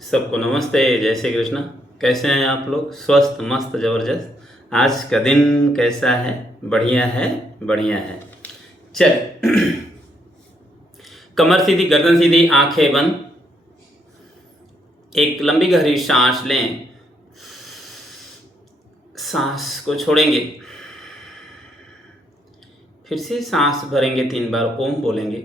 सबको नमस्ते, जय श्री कृष्ण। कैसे हैं आप लोग? स्वस्थ, मस्त, ज़बरदस्त। आज का दिन कैसा है? बढ़िया है, बढ़िया है। चल कमर सीधी, गर्दन सीधी, आंखें बंद। एक लंबी गहरी सांस लें, सांस को छोड़ेंगे, फिर से सांस भरेंगे, 3 बार ओम बोलेंगे।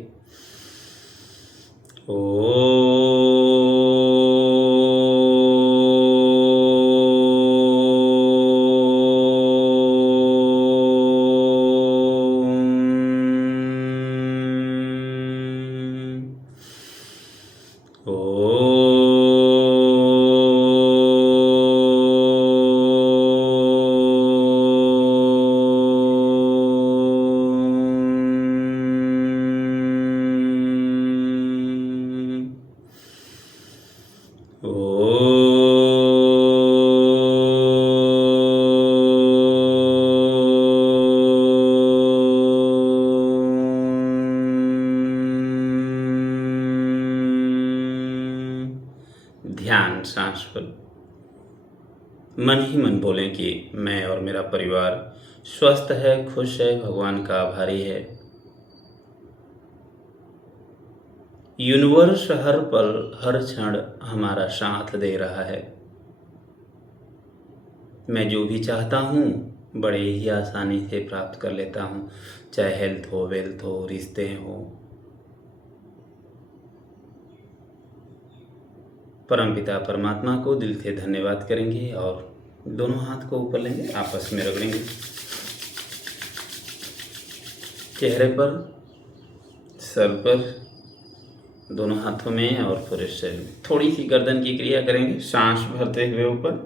ध्यान सांस पर मन ही मन बोलें कि मैं और मेरा परिवार स्वस्थ है, खुश है, भगवान का आभारी है। यूनिवर्स हर पल हर क्षण हमारा साथ दे रहा है। मैं जो भी चाहता हूँ बड़े ही आसानी से प्राप्त कर लेता हूँ, चाहे हेल्थ हो, वेल्थ हो, रिश्ते हो। परमपिता परमात्मा को दिल से धन्यवाद करेंगे और दोनों हाथ को ऊपर लेंगे, आपस में रगड़ेंगे चेहरे पर, सर पर, दोनों हाथों में और पूरे शरीर में। थोड़ी सी गर्दन की क्रिया करेंगे, सांस भरते हुए ऊपर,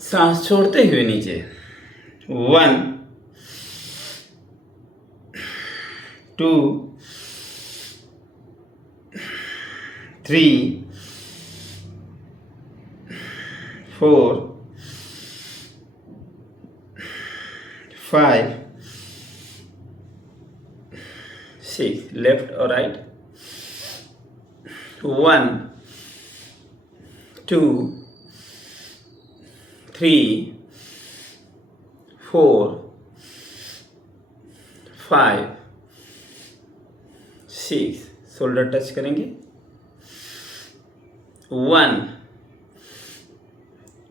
सांस छोड़ते हुए नीचे। 1 2 3 4 5 6। लेफ्ट और राइट। 1 2 3 4 5 6। शोल्डर टच करेंगे। 1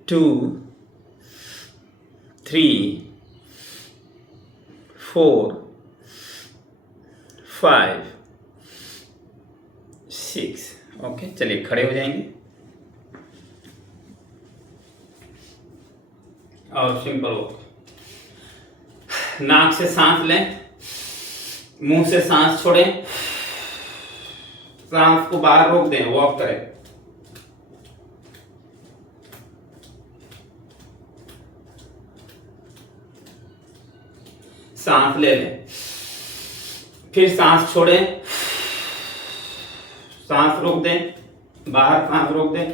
2 3 4 5 6। ओके, चलिए खड़े हो जाएंगे और सिंपल वॉक। नाक से सांस लें, मुंह से सांस छोड़ें, सांस को बाहर रोक दें, वॉक करें। सांस ले लें, फिर सांस छोड़ें, सांस रोक दें, बाहर सांस रोक दें,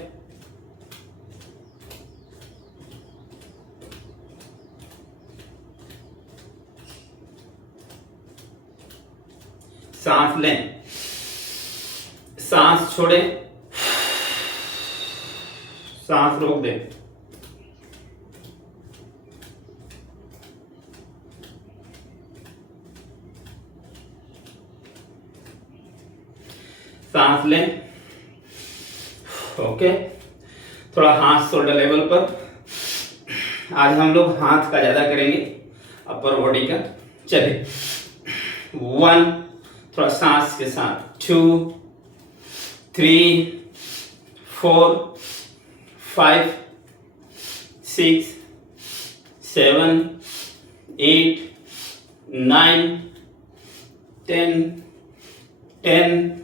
सांस लें, सांस छोड़ें, सांस रोक दें, सांस लें। ओके, थोड़ा हाथ शोल्डर लेवल पर। आज हम लोग हाथ का ज्यादा करेंगे, अपर बॉडी का। चलिए 1, थोड़ा सांस के साथ 2 3 4 5 6 7 8 9 10 10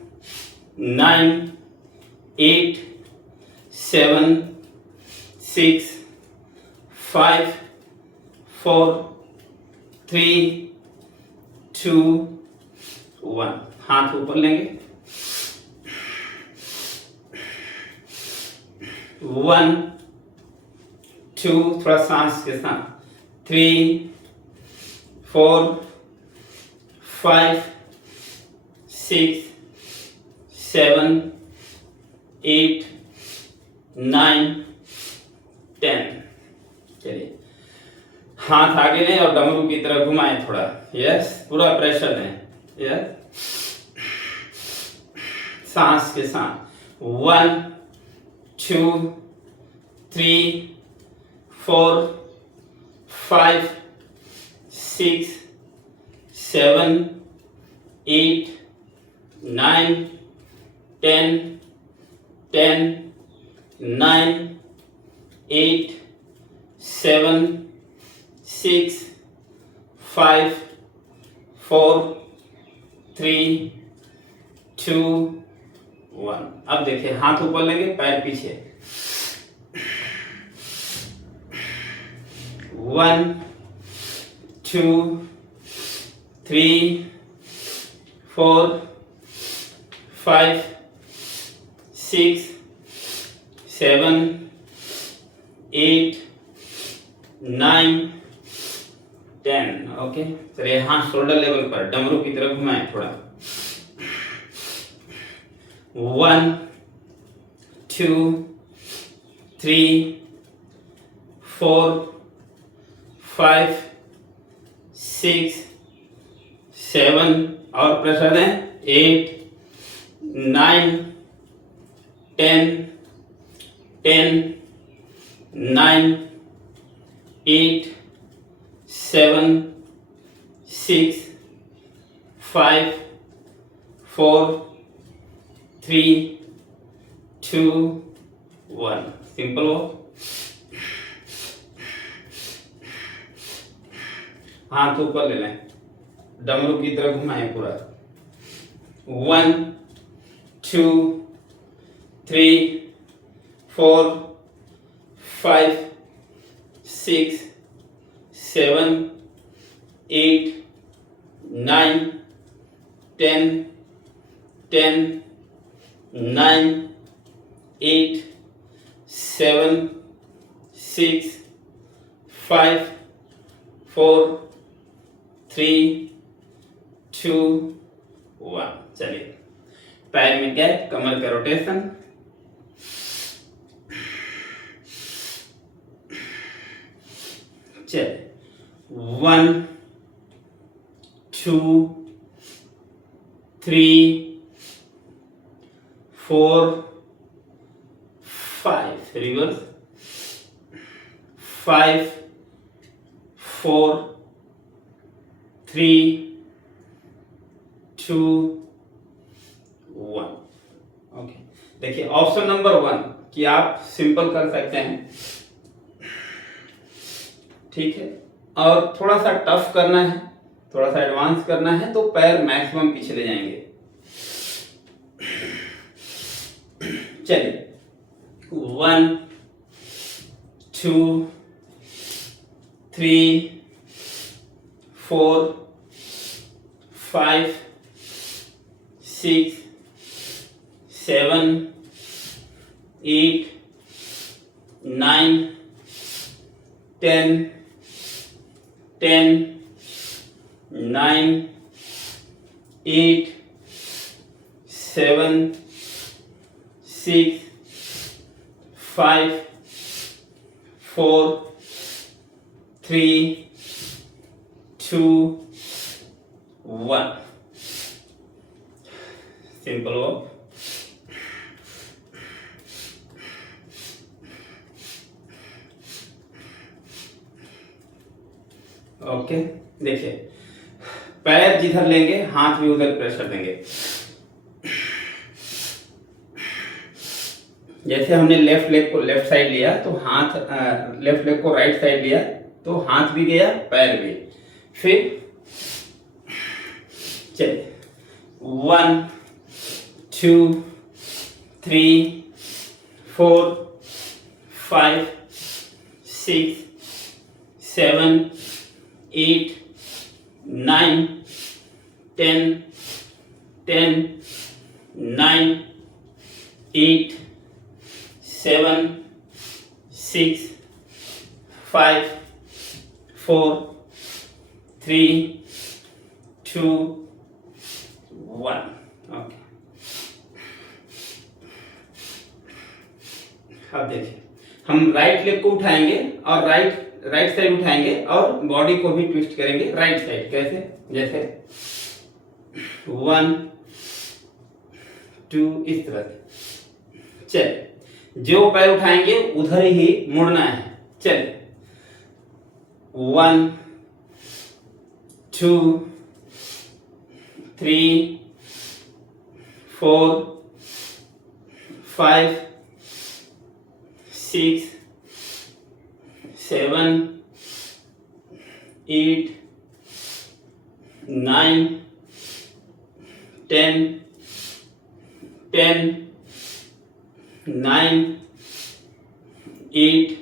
9 8 7 6 5 4 3 2 1। हाथ ऊपर लेंगे। 1 2, थोड़ा सांस के साथ 3 4 5 6 7 8 9 10। चलिए हाथ आगे लें और डमरू की तरह घुमाएं थोड़ा। यस, पूरा प्रेशर दें। यस, सांस के साथ 1 2 3 4 5 6 7 8 9 10 10 9 8 7 6 5 4 3 2 1। अब देखिए हाथ ऊपर लेंगे, पैर पीछे। 1 2 3 4 5 6 7 8 9 10। ओके, चलिए हाथ शोल्डर लेवल पर डमरू की तरफ घुमाएं थोड़ा। 1 2 3 4 5 6 7 और प्रेशर दें 8 9 10 10 9 8 7 6 5 4 3 2 1। सिंपल हो। हाथ ऊपर ले लें, डमरू की तरफ घुमाएं पूरा। 1 2 3 4 5 6 7 8 9 10 10 9 8 7 6 5 4 3 2 1। चलिए पैर में गैप, कमर का रोटेशन। चलिए 1 2 3 4 5। रिवर्स 5 4 3 2 1। ओके, देखिए ऑप्शन नंबर 1 कि आप सिंपल कर सकते हैं, ठीक है। और थोड़ा सा टफ करना है, थोड़ा सा एडवांस करना है तो पैर मैक्सिमम पीछे ले जाएंगे। चलिए 1 2 3 4 5 6 7 8 9 10 10 9 8 7 6 5 4 3 2 1। सिंपल हो। ओके, देखिए पैर जिधर लेंगे हाथ भी उधर प्रेशर देंगे। जैसे हमने लेफ्ट लेग को लेफ्ट साइड लिया तो हाथ, लेफ्ट लेग को राइट साइड लिया तो हाथ भी गया, पैर भी। फिर चलिए 1 2 3 4 5 6 7 8 9 10 10 9 8 7 6 5 4 3 2 1। ओके, अब देखिए, हम राइट लेग को उठाएंगे और राइट साइड उठाएंगे और बॉडी को भी ट्विस्ट करेंगे राइट साइड। कैसे? जैसे 1 2 इस तरह से। चल, जो पैर उठाएंगे उधर ही मुड़ना है। चल, 1 2 3 4 5 6 7 8 9 10 10 9 8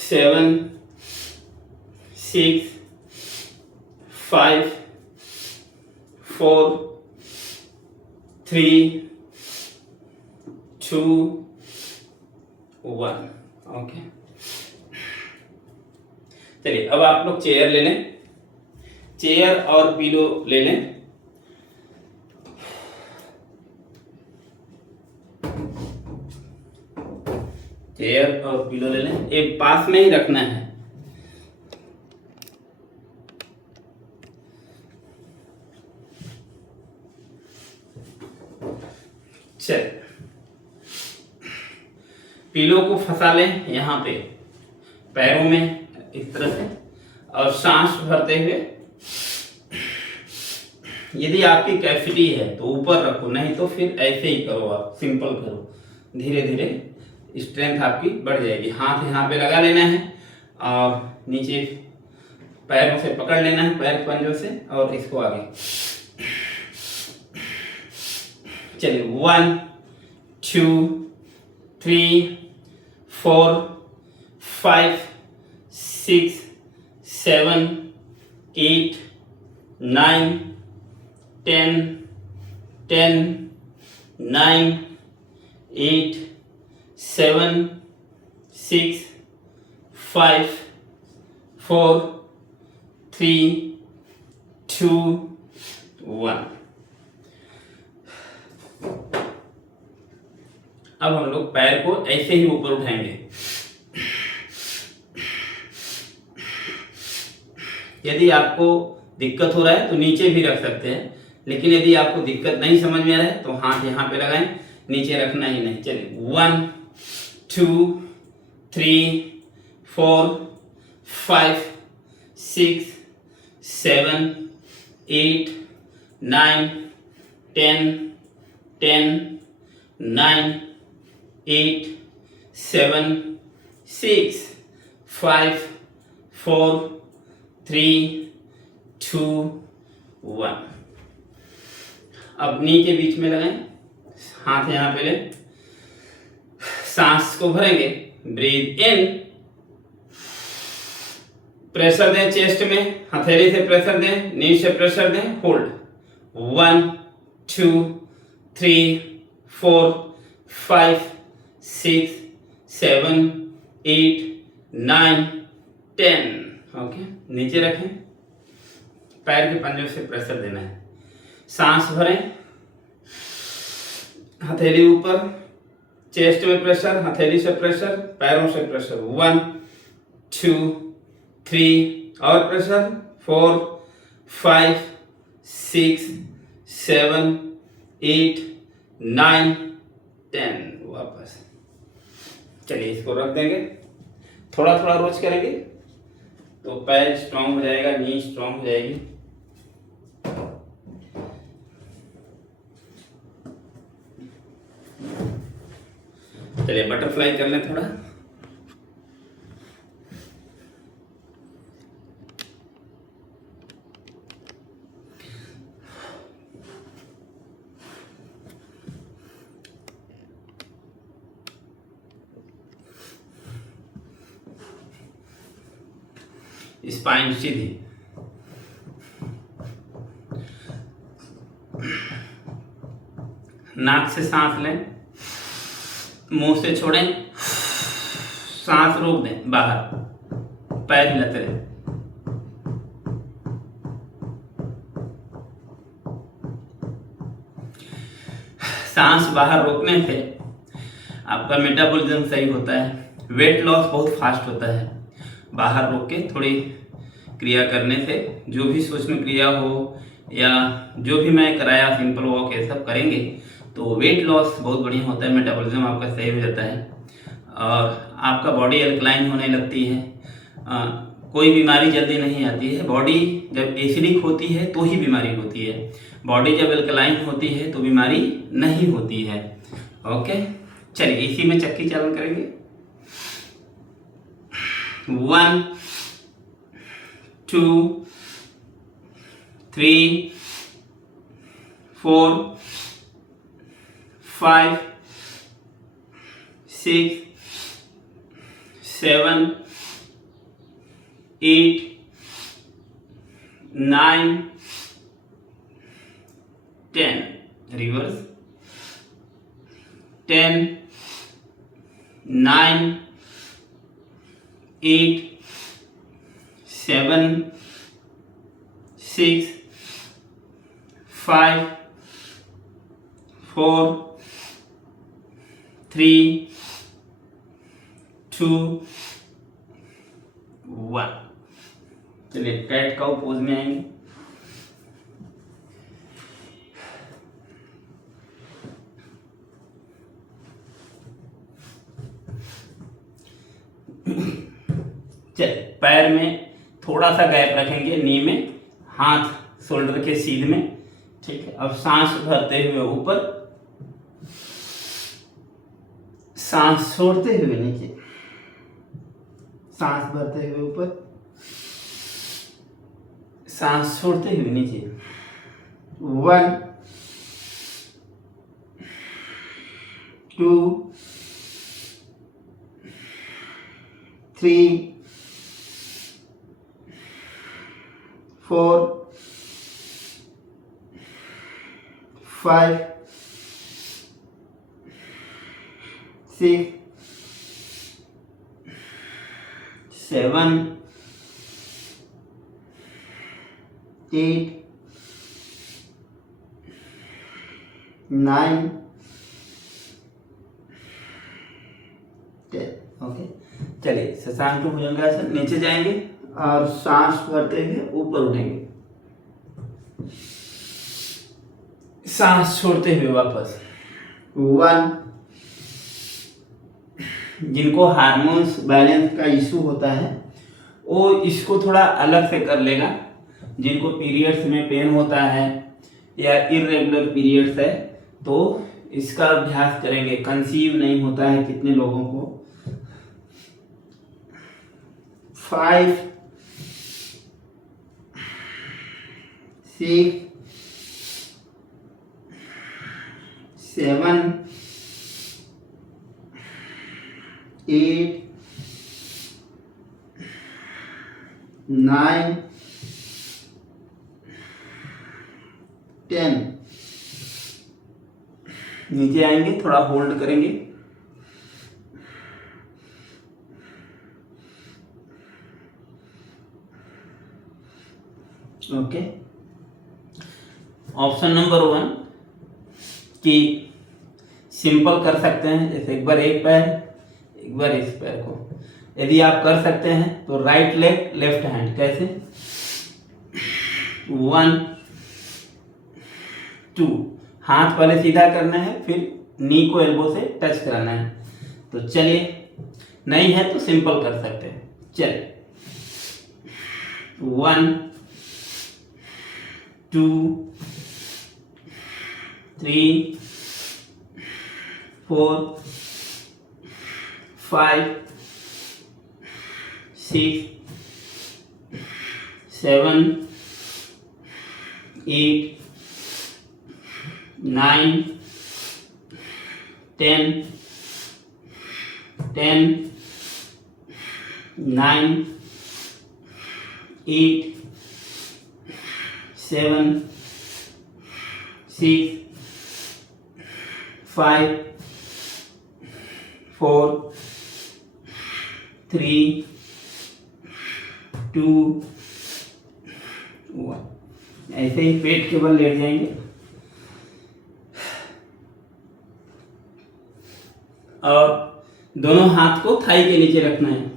7 6 5 4 3 2 1। ओके, चलिए अब आप लोग चेयर ले लें, चेयर और पिलो ले लें। चेयर और पिलो ले लें, ये पास में ही रखना है। चल, पिलो को फंसा लें यहाँ पे पैरों में इस तरह से और सांस भरते हुए। यदि आपकी कैपेसिटी है तो ऊपर रखो, नहीं तो फिर ऐसे ही करो, आप सिंपल करो। धीरे धीरे स्ट्रेंथ आपकी बढ़ जाएगी। हाथ यहाँ पे लगा लेना है और नीचे पैरों से पकड़ लेना है, पैर पंजों से, और इसको आगे। चलिए 1 2 3 4 5 6 7 8 9 10 10 9 8 7 6 5 4 3 2 1। अब हम लोग पैर को ऐसे ही ऊपर उठाएंगे। यदि आपको दिक्कत हो रहा है तो नीचे भी रख सकते हैं, लेकिन यदि आपको दिक्कत नहीं समझ में आ रहा है तो हाथ यहाँ पे लगाएं, नीचे रखना ही नहीं। चलिए 1 2 3 4 5 6 7 8 9 10 10 9 8 7 6 5 4 3 2 1। अब नी के बीच में लगाएं, हाथ यहाँ पे लें, सांस को भरेंगे। ब्रीथ इन, प्रेशर दें चेस्ट में, हथेली से प्रेशर दें, नी से प्रेशर दें, होल्ड। 1 2 3 4 5 6 7 8 9 10। ओके, नीचे रखें, पैर के पंजों से प्रेशर देना है। सांस भरें, हथेली ऊपर, चेस्ट में प्रेशर, हथेली से प्रेशर, पैरों से प्रेशर। 1 2 3 और प्रेशर, 4 5 6 7 8 9 10। वापस। चलिए इसको रख देंगे, थोड़ा थोड़ा रोज करेंगे तो पैर स्ट्रांग हो जाएगा, नी स्ट्रांग हो जाएगी। चलिए बटरफ्लाई कर लें थोड़ा। स्पाइन सीधी, नाक से सांस लें, मुंह से छोड़ें, सांस रोक दें बाहर, पैर हिलाते रहें। सांस बाहर रोकने पे आपका मेटाबॉलिज्म सही होता है, वेट लॉस बहुत फास्ट होता है। बाहर रोक के थोड़ी क्रिया करने से, जो भी सूक्ष्म क्रिया हो या जो भी मैं कराया सिंपल वॉक ये सब करेंगे तो वेट लॉस बहुत बढ़िया होता है, मेटाबॉलिज्म आपका सही हो जाता है और आपका बॉडी अल्कलाइन होने लगती है। कोई बीमारी जल्दी नहीं आती है। बॉडी जब एसिडिक होती है तो ही बीमारी होती है, बॉडी जब अल्कलाइन होती है तो बीमारी नहीं होती है। ओके, चलिए इसी में चक्की चालन करेंगे। 1 2 3 4 5 6 7 8 9 10 रिवर्स 10 9 8 7 6 5 4 3 2 1। चलिए कैट काउ पोज में आएंगे। चलिए पैर में थोड़ा सा गैप रखेंगे, नी में, हाथ शोल्डर के सीध में, ठीक है। अब सांस भरते हुए ऊपर, सांस छोड़ते हुए नीचे, सांस भरते हुए ऊपर, सांस छोड़ते हुए नीचे। 1 2 3 4 5 6 7 8 9 10। ओके, चलिए शशांक भुजंगासन, नीचे जाएंगे और सांस भरते हुए ऊपर उठेंगे, सांस छोड़ते हुए वापस। 1। जिनको हार्मोन्स बैलेंस का इशू होता है वो इसको थोड़ा अलग से कर लेगा। जिनको पीरियड्स में पेन होता है या इरेगुलर पीरियड्स है तो इसका अभ्यास करेंगे। कंसीव नहीं होता है कितने लोगों को। 5 6 7 8 9 10। नीचे आएंगे, थोड़ा होल्ड करेंगे। ओके, ऑप्शन नंबर 1 कि सिंपल कर सकते हैं, जैसे एक बार एक पैर, एक बार इस पैर को। यदि आप कर सकते हैं तो राइट लेग लेफ्ट हैंड। कैसे? 1 2, हाथ पहले सीधा करना है, फिर नी को एल्बो से टच कराना है। तो चलिए, नहीं है तो सिंपल कर सकते हैं। चलिए 1 2 3 4 5 6 7 8 9 10 10 9 8 7 6 5 4 3 2 1। ऐसे ही पेट के बल लेट जाएंगे। और दोनों हाथ को थाई के नीचे रखना है।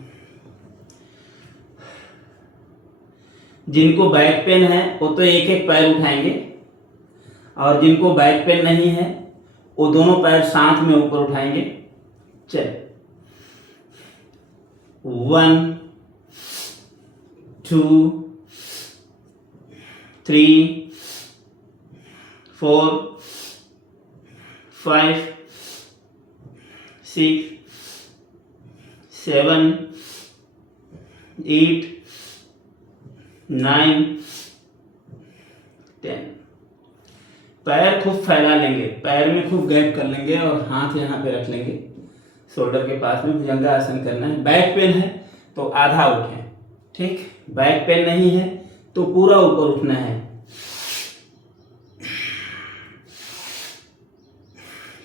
जिनको बैक पेन है वो तो एक एक पैर उठाएंगे, और जिनको बैक पेन नहीं है वो दोनों पैर साथ में ऊपर उठाएंगे। चल 1 2 3 4 5 6 7 8 9 10। पैर खूब फैला लेंगे, पैर में खूब गैप कर लेंगे और हाथ यहाँ पे रख लेंगे शोल्डर के पास में। भुजंगा आसन करना है। बैक पेन है तो आधा उठें, ठीक। बैक पेन नहीं है तो पूरा ऊपर उठना है।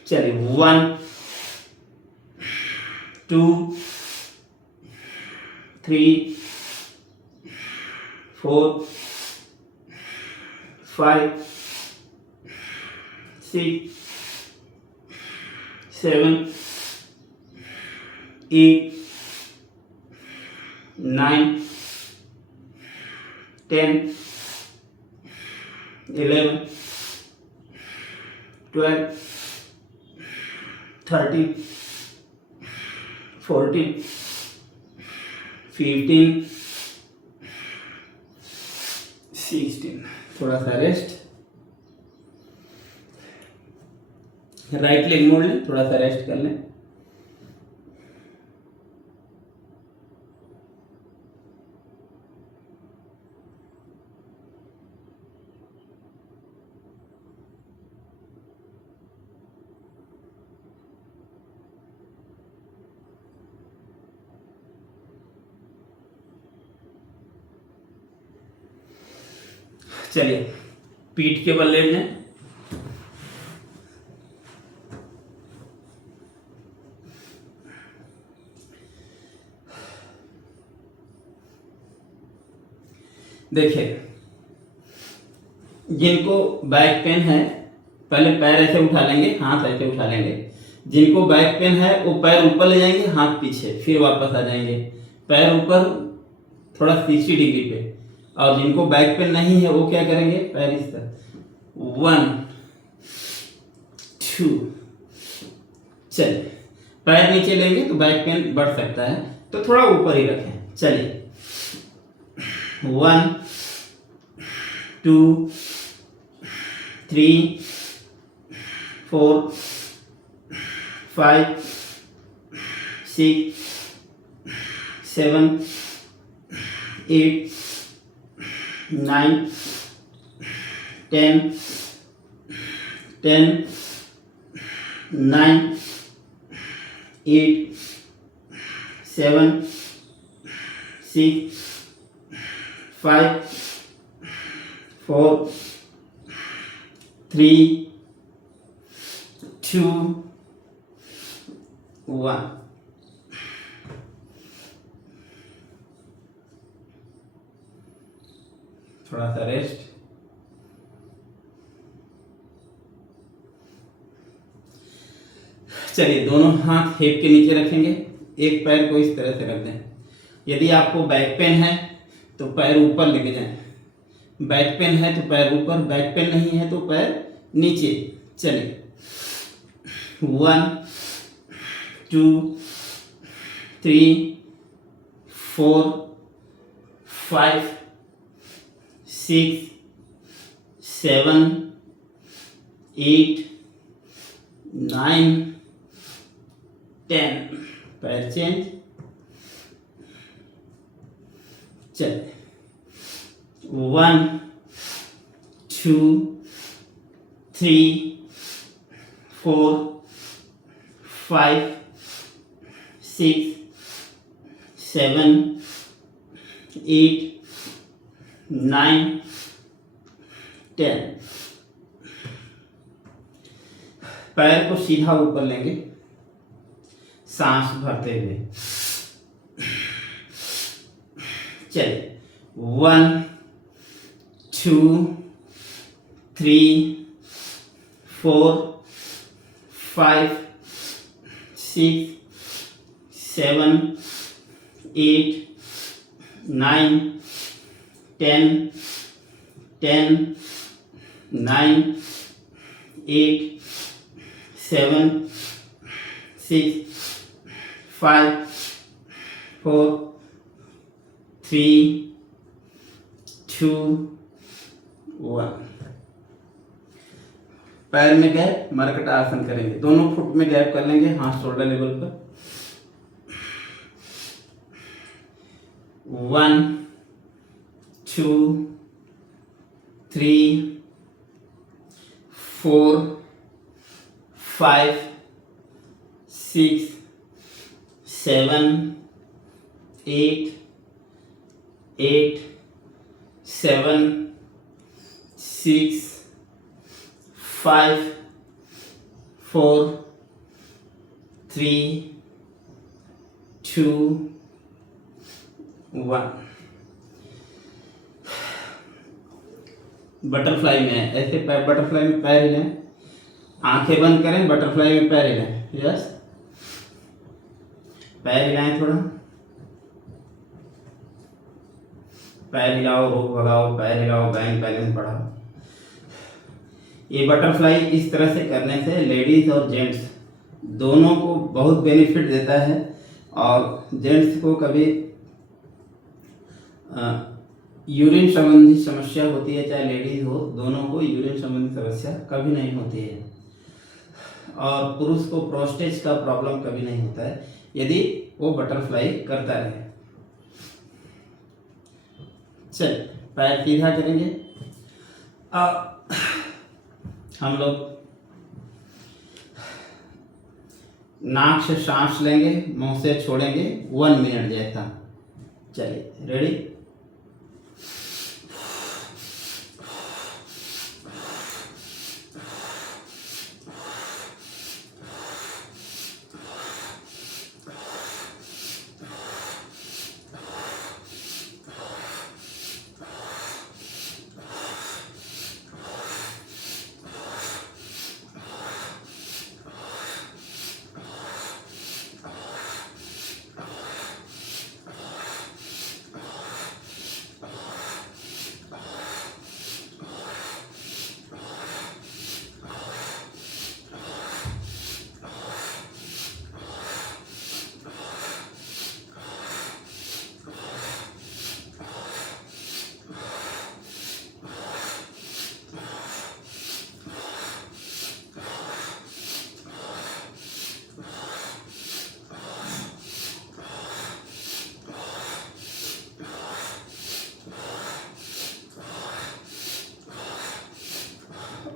चलिए 1 2 3 4 5 6 7 8 9 10 11 12 13 14 15 16। थोड़ा सा रेस्ट। राइट लेग मोड़ लें, थोड़ा सा रेस्ट कर लें। चलिए पीठ के बल लेट जाएं। देखिए जिनको बैक पेन है पहले पैर ऐसे उठा लेंगे, हाथ ऐसे उठा लेंगे। जिनको बैक पेन है वो पैर ऊपर ले जाएंगे, हाथ पीछे, फिर वापस आ जाएंगे। पैर ऊपर थोड़ा 60 डिग्री पे। और जिनको बैक पेन नहीं है वो क्या करेंगे, पैर इस तरह 1 2। चलिए पैर नीचे लेंगे तो बैक पेन बढ़ सकता है, तो थोड़ा ऊपर ही रखें। चलिए 1 2 3 4 5 6 7 8 9 10 10 9 8 7 6 5 4 3 2 1। थोड़ा सा रेस्ट। चलिए दोनों हाथ हिप के नीचे रखेंगे, एक पैर को इस तरह से रख दें। यदि आपको बैक पेन है तो पैर ऊपर लेके जाएं। बैक पेन है तो पैर ऊपर, बैक पेन नहीं है तो पैर नीचे। चलिए 1 2 3 4 5 6 7 8 9 10। पैर चेंज। चलिए 1 2 3 4 5 6 7 8 9 10। पैर को सीधा ऊपर लेंगे, सांस भरते हुए। चलिए 1 2 3 4 5 6 7 8 9 10 10 9 8 7 6 5 4 3 2 1। पैर में गैप, मरकटा आसन करेंगे। दोनों फुट में गैप कर लेंगे, हाथ शोल्डर लेवल पर। 1 2 3 4 5 6 7 8 8 7 6 5 4 3 2 1। बटरफ्लाई में है, ऐसे बटरफ्लाई में पैर हिलाएं, आंखें बंद करें, बटरफ्लाई में पैर हिलाएं। यस, पैर हिलाएं, थोड़ा पैर हिलाओ, रोक भगाओ, पैर हिलाओ, बैंक बैलेंस बढ़ाओ। ये बटरफ्लाई इस तरह से करने से लेडीज और जेंट्स दोनों को बहुत बेनिफिट देता है। और जेंट्स को कभी यूरिन संबंधी समस्या होती है, चाहे लेडीज हो, दोनों को यूरिन संबंधी समस्या कभी नहीं होती है। और पुरुष को प्रोस्टेट का प्रॉब्लम कभी नहीं होता है यदि वो बटरफ्लाई करता रहे। चल, पैर सीधा करेंगे। हम लोग नाक से सांस लेंगे, मुंह से छोड़ेंगे 1 मिनट जैसा। चलिए, रेडी?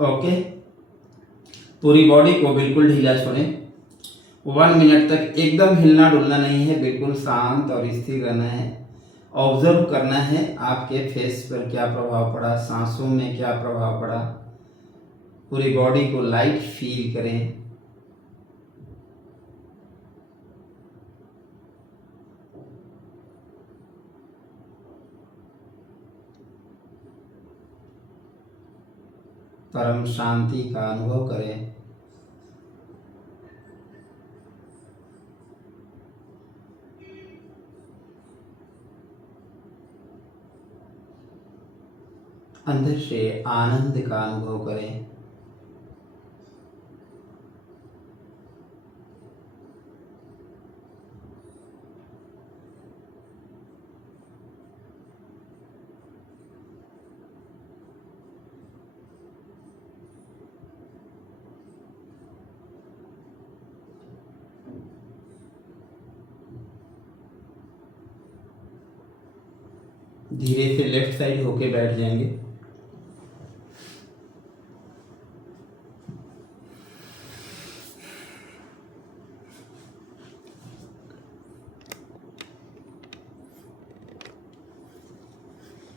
ओके, पूरी बॉडी को बिल्कुल ढीला छोड़ें। 1 मिनट तक एकदम हिलना डुलना नहीं है, बिल्कुल शांत और स्थिर रहना है। ऑब्जर्व करना है आपके फेस पर क्या प्रभाव पड़ा, सांसों में क्या प्रभाव पड़ा। पूरी बॉडी को लाइट फील करें। परम शांति का अनुभव करें। अंदर से आनंद का अनुभव करें। धीरे से लेफ्ट साइड होके बैठ जाएंगे।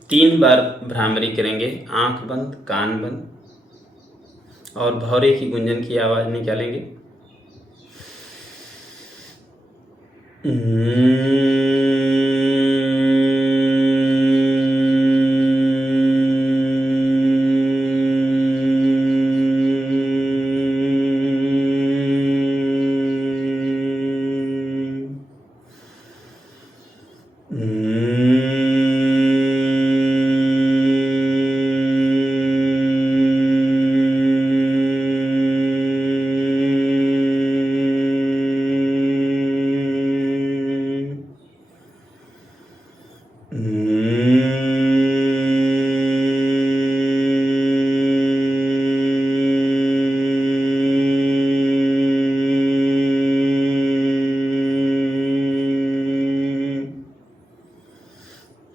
तीन बार भ्रामरी करेंगे, आंख बंद, कान बंद, और भौरे की गुंजन की आवाज निकालेंगे।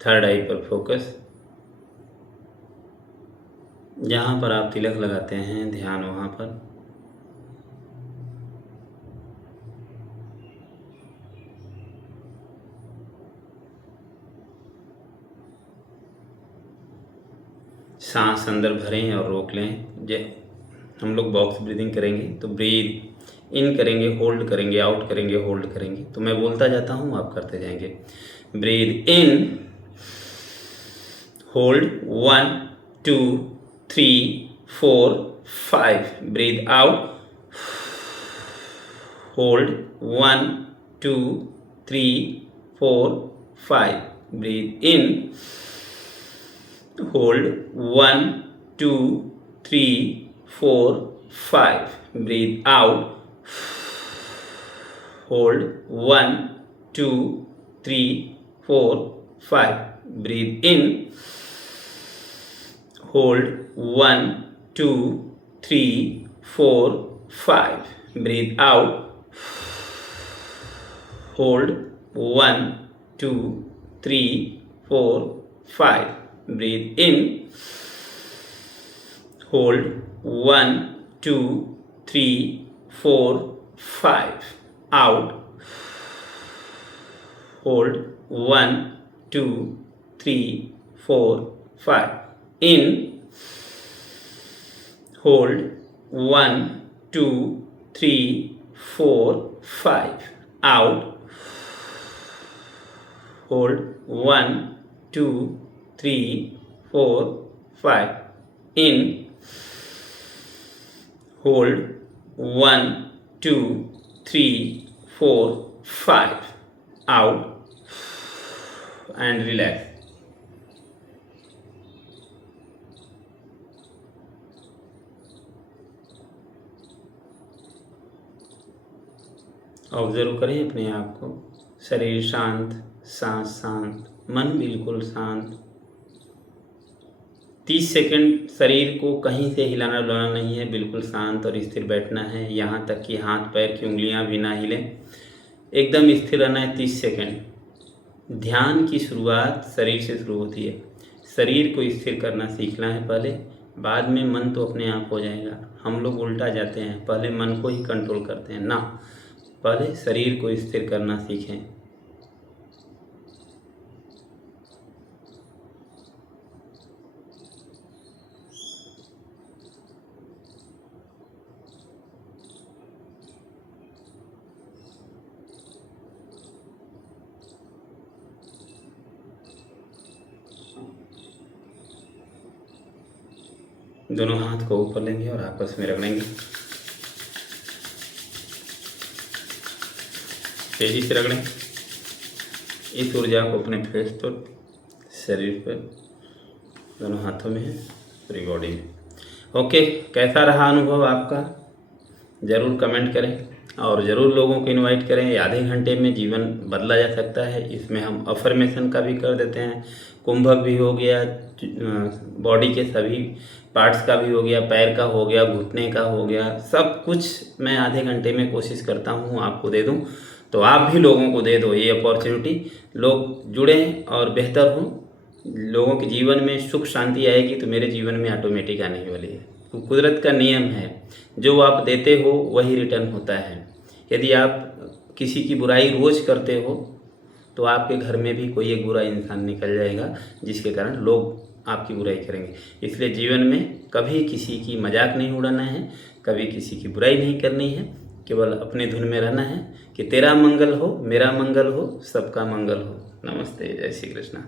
थर्ड आई पर फोकस। जहाँ पर आप तिलक लगाते हैं ध्यान वहाँ पर। सांस अंदर भरें और रोक लें। हम लोग बॉक्स ब्रीदिंग करेंगे तो ब्रीद इन करेंगे, होल्ड करेंगे, आउट करेंगे, होल्ड करेंगे। तो मैं बोलता जाता हूँ, आप करते जाएंगे। Breathe in, hold 1 2 3 4 5। Breathe out, hold 1 2 3 4 5। Breathe in, hold 1 2 3 4 5। Breathe out, hold 1 2 3 4 5। Breathe in, hold 1 2 3 4 5। Breathe out, hold 1 2 3 4 5। Breathe in, hold 1 2 3 4 5। Out, hold 1 2 3 4 5। In, hold 1 2 3 4 5। Out, hold 1 2 3 4 5। In, hold 1 2 3 4 5। Out and relax। Observe करें अपने आप को। शरीर शांत, सांस शांत, मन बिल्कुल शांत। 30 सेकंड शरीर को कहीं से हिलाना डुलाना नहीं है, बिल्कुल शांत और स्थिर बैठना है। यहाँ तक कि हाथ पैर की उंगलियाँ भी ना हिलें, एकदम स्थिर रहना है 30 सेकंड। ध्यान की शुरुआत शरीर से शुरू होती है। शरीर को स्थिर करना सीखना है पहले, बाद में मन तो अपने आप हो जाएगा। हम लोग उल्टा जाते हैं, पहले मन को ही कंट्रोल करते हैं ना, पहले शरीर को स्थिर करना सीखें। दोनों हाथ को ऊपर लेंगे और आपस में रगड़ेंगे। तेजी से रगड़ें। इस ऊर्जा को अपने फेस पर, शरीर पर, दोनों हाथों में है, पूरी बॉडी में। ओके, कैसा रहा अनुभव आपका? ज़रूर कमेंट करें और ज़रूर लोगों को इनवाइट करें। आधे घंटे में जीवन बदला जा सकता है। इसमें हम अफर्मेशन का भी कर देते हैं, कुंभक भी हो गया, बॉडी के सभी पार्ट्स का भी हो गया, पैर का हो गया, घुटने का हो गया, सब कुछ मैं आधे घंटे में कोशिश करता हूँ आपको दे दूँ। तो आप भी लोगों को दे दो ये अपॉर्चुनिटी, लोग जुड़ें और बेहतर हों। लोगों के जीवन में सुख शांति आएगी तो मेरे जीवन में ऑटोमेटिक आने वाली है। तो कुदरत का नियम है, जो आप देते हो वही रिटर्न होता है। यदि आप किसी की बुराई रोज़ करते हो तो आपके घर में भी कोई एक बुरा इंसान निकल जाएगा, जिसके कारण लोग आपकी बुराई करेंगे। इसलिए जीवन में कभी किसी की मजाक नहीं उड़ाना है, कभी किसी की बुराई नहीं करनी है, केवल अपने धुन में रहना है कि तेरा मंगल हो, मेरा मंगल हो, सबका मंगल हो। नमस्ते, जय श्री कृष्णा।